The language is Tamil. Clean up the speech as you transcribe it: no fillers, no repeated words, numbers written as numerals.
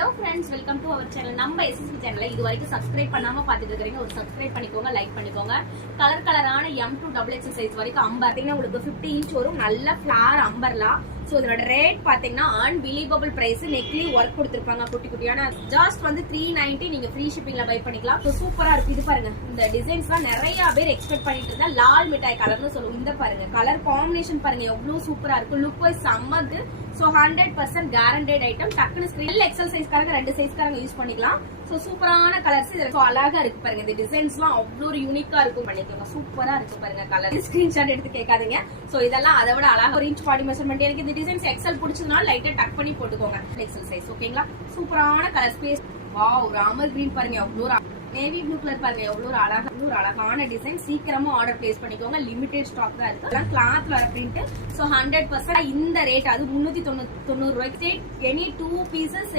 Hello friends, welcome to our channel. நம்ம SSB channel இது வரைக்கும் சப்ஸ்கிரைப் பண்ணாம பாத்துட்டு இருக்கீங்க, ஒரு சப்ஸ்கிரைப் பண்ணிக்கோங்க, லைக் பண்ணிக்கோங்க. கலர் கலரான M2 XXL சைஸ் வரைக்கும் அம்பர் பாத்தீங்கன்னா உங்களுக்கு 50 இன்ச் வரும். நல்ல ஃபிளார் அம்பர்லா. சோ இதோட ரேட் பாத்தீங்கன்னா அன்பிலீவபிள் பிரைஸ். நெக்லி ஒர்க் கொடுத்திருப்பாங்க குட்டி குட்டியான. ஜஸ்ட் வந்து 390 நீங்க ஃப்ரீ ஷிப்பிங்ல பை பண்ணிக்கலாம். சோ சூப்பரா இருக்கு. இது பாருங்க, இந்த டிசைன்ஸ்லாம் நிறைய பேர் எக்ஸ்பெக்ட் பண்ணிட்டு இருந்தா லால் மிட்டாய் கலர்னு சொல்லுவோம். இந்த பாருங்க கலர் காம்பினேஷன் பாருங்க எவ்வளவு சூப்பரா இருக்கு. லுக் வைஸ் செம்மது. So 100% guaranteed item. டக்குனு ஸ்கிரீன்ல எக்ஸல் சைஸ்காரங்க 2 சைஸ்காரங்க யூஸ் பண்ணிக்கலாம். சோ சூப்பரான கலர்ஸ். இது அழகா இருக்கு பாருங்க. இந்த டிசைன்ஸ்லாம் அவ்வளவு யூனிக்கா இருக்கும். பண்ணிக்கோங்க. சூப்பரா இருக்கு பாருங்க கலர். ஸ்கிரீன்ஷாட் எடுத்து கேட்காதீங்க. சோ இதெல்லாம் அதை விட அழகா ஒரு இன்ச் பாடி மெஷர்மெண்ட். எனக்கு இந்த டிசைன்ஸ் எக்ஸல் பிடிச்சதுனால லைட்டா டக் பண்ணி போட்டுக்கோங்க. எக்ஸல் சைஸ் ஓகேங்களா. சூப்பரான colour space. Wow, Ramar green பாருங்க எவ்வளவு. நேவி ப்ளூ கலர் பாருங்க எவ்வளவு அழகான டிசைன். சீக்கிரமா ஆர்டர் பிளேஸ் பண்ணிக்கோங்க. லிமிடெட் ஸ்டாக் தான் இருக்கு. கிளாத்ல வர பிரிண்ட். சோ 100% இந்த ரேட் அது 390 ரூபாய்க்கு. Any 2 pieces